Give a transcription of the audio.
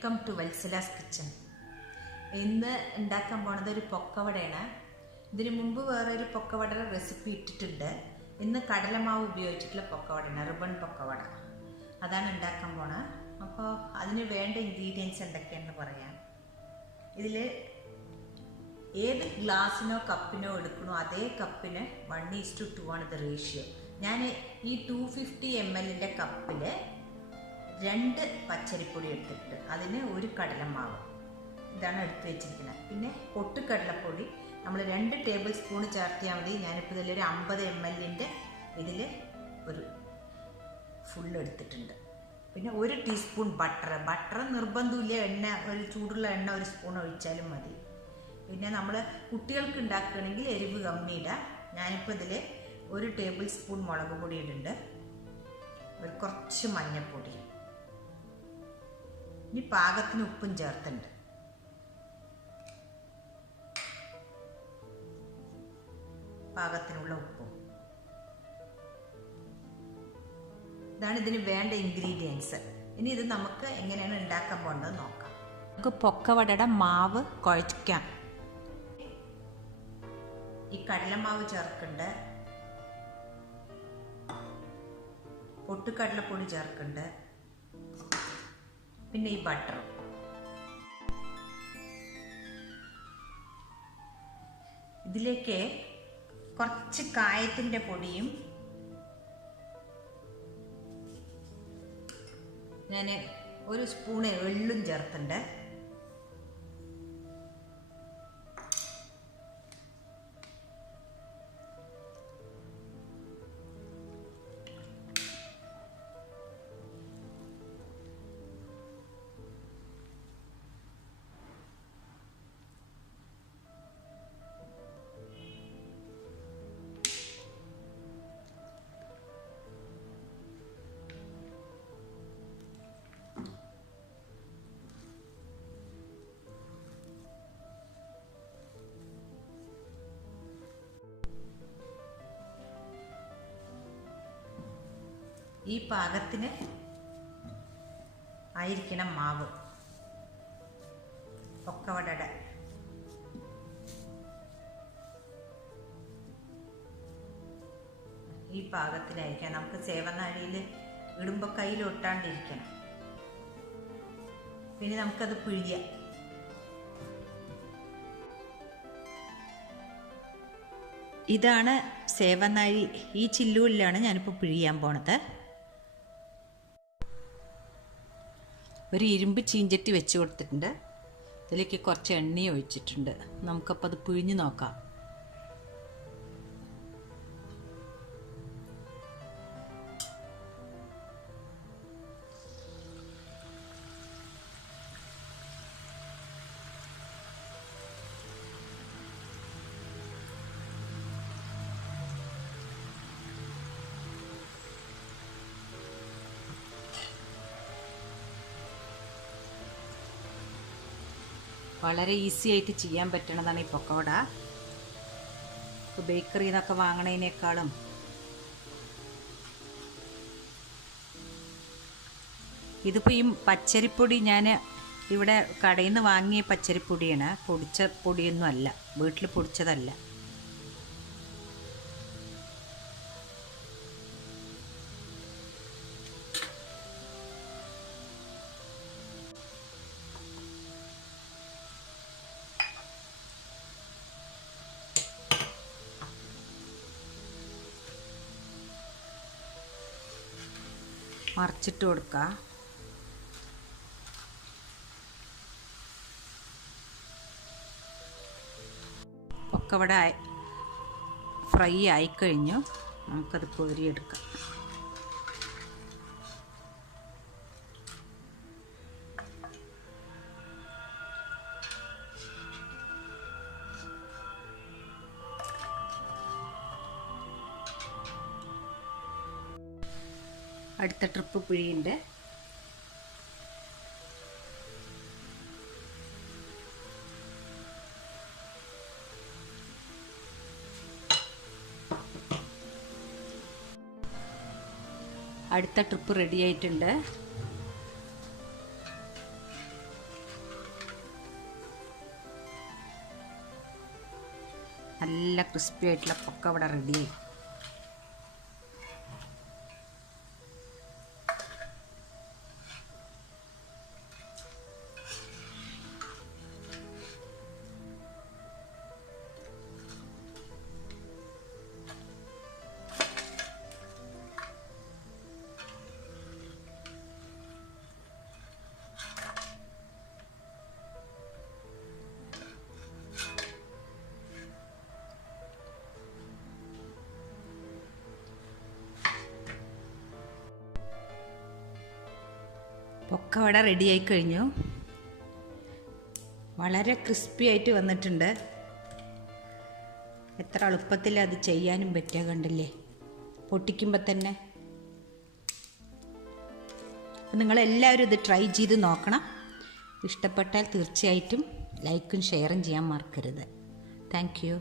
Welcome to Valsala's kitchen. ഇന്ന് ഉണ്ടാക്കാൻ പോണത് ഒരു പൊക്കവടയാണ്. ഇതിനു മുമ്പ് വേറെ ഒരു പൊക്കവടയുടെ റെസിപ്പി ഇട്ടിട്ടുണ്ട്. ഇന്ന് കടലമാവ് ഉപയോഗിച്ചിട്ടുള്ള പൊക്കവടയാണ്, റിബൺ പൊക്കവട. അതാണ് ഉണ്ടാക്കാൻ പോണത്. അപ്പോൾ അതിന് വേണ്ട ഇൻഗ്രീഡിയൻസ് എന്തൊക്കെയാണെന്ന് പറയാം. ഇതിൽ ഏത് ഗ്ലാസ്സിനോ കപ്പിനോ എടുക്കണോ അതേ കപ്പിന് 1:2 ആണ് ഇത് റേഷ്യോ. ഞാൻ ഈ 250 ml കപ്പിൽ 2 പച്ചരിപ്പൊടി എടുത്തിട്ടുണ്ട്. അതിന് 1 കടലമാവ്, ഇതാണ് എടുത്ത് വെച്ചിരിക്കുന്നത്. പിന്നെ പൊട്ടുകടലപ്പൊടി നമ്മൾ 2 ടേബിൾ സ്പൂൺ ചേർത്തിയാൽ മതി. ഞാനിപ്പോൾ ഇതിലൊരു 50 ml ഇതിൽ ഒരു ഫുൾ എടുത്തിട്ടുണ്ട്. പിന്നെ 1 ടീസ്പൂൺ ബട്ടർ നിർബന്ധമില്ല. എണ്ണ, ഒരു ചൂടുള്ള എണ്ണ 1 സ്പൂൺ ഒഴിച്ചാലും മതി. പിന്നെ നമ്മൾ കുട്ടികൾക്ക് ഉണ്ടാക്കുകയാണെങ്കിൽ എരിവ് കമ്മിയിടാം. ഞാനിപ്പോൾ ഇതിൽ 1 ടേബിൾ സ്പൂൺ മുളക് പൊടി ഇടുന്നുണ്ട്, കുറച്ച് മഞ്ഞൾപ്പൊടി, ഇനി പാകത്തിന് ഉപ്പും ചേർത്തുണ്ട്. പാകത്തിനുള്ള ഉപ്പും. ഇതാണ് ഇതിന് വേണ്ട ഇൻഗ്രീഡിയൻസ്. ഇനി ഇത് നമുക്ക് എങ്ങനെയാണ് ഉണ്ടാക്കാൻ പോകേണ്ടത് നോക്കാം. നമുക്ക് പൊക്കവടയുടെ മാവ് കുഴയ്ക്കാം. ഈ കടലമാവ് ചേർക്കുന്നുണ്ട്, പൊട്ടുകടലപ്പൊടി ചേർക്കുന്നുണ്ട്, പിന്നെ ഈ ബട്ടറും. ഇതിലേക്ക് കുറച്ച് കായത്തിൻ്റെ പൊടിയും ഞാൻ 1 സ്പൂൺ എള്ളും ചേർത്തുണ്ട്. ഈ പാകത്തിന് ആയിരിക്കണം മാവ് പൊക്കവടയുടെ. ഈ പാകത്തിലായിരിക്കണം. നമുക്ക് സേവനാഴിയിൽ ഇടുമ്പോൾ കയ്യിൽ ഒട്ടാണ്ടിരിക്കണം. പിന്നെ നമുക്കത് പിഴിയാം. ഇതാണ് സേവനാഴി. ഈ ചില്ലുകളിലാണ് ഞാനിപ്പോൾ പിഴിയാൻ പോണത്. ഒരു ഇരുമ്പ് ചീഞ്ചട്ടി വെച്ച് കൊടുത്തിട്ടുണ്ട്. ഇതിലേക്ക് കുറച്ച് എണ്ണ ഒഴിച്ചിട്ടുണ്ട്. നമുക്കപ്പോൾ അത് പിഴിഞ്ഞ് നോക്കാം. വളരെ ഈസി ആയിട്ട് ചെയ്യാൻ പറ്റണതാണ് ഈ പൊക്കവട. ബേക്കറിയിൽ നിന്നൊക്കെ വാങ്ങണതിനേക്കാളും ഇതിപ്പോൾ ഈ പച്ചരിപ്പൊടി ഞാൻ ഇവിടെ കടയിൽ നിന്ന് വാങ്ങിയ പച്ചരിപ്പൊടിയാണ്, പൊടിച്ച പൊടിയൊന്നും അല്ല, വീട്ടിൽ പൊടിച്ചതല്ല. മറിച്ചിട്ട് കൊടുക്കുക. പൊക്കവട ഫ്രൈ ആയിക്കഴിഞ്ഞു. നമുക്കത് കോരിയെടുക്കാം. അടുത്ത ട്രിപ്പ് പിഴിയുണ്ട്. അടുത്ത ട്രിപ്പ് റെഡി ആയിട്ടുണ്ട്. നല്ല ക്രിസ്പി ആയിട്ടുള്ള പൊക്കവട റെഡിയായി. പൊക്കവട റെഡിയായി കഴിഞ്ഞു. വളരെ ക്രിസ്പി ആയിട്ട് വന്നിട്ടുണ്ട്. എത്ര എളുപ്പത്തിൽ അത് ചെയ്യാനും പറ്റുക കണ്ടില്ലേ, പൊട്ടിക്കുമ്പോൾ തന്നെ. അപ്പം നിങ്ങളെല്ലാവരും ഇത് ട്രൈ ചെയ്ത് നോക്കണം. ഇഷ്ടപ്പെട്ടാൽ തീർച്ചയായിട്ടും ലൈക്കും ഷെയറും ചെയ്യാൻ മറക്കരുത്. Thank you.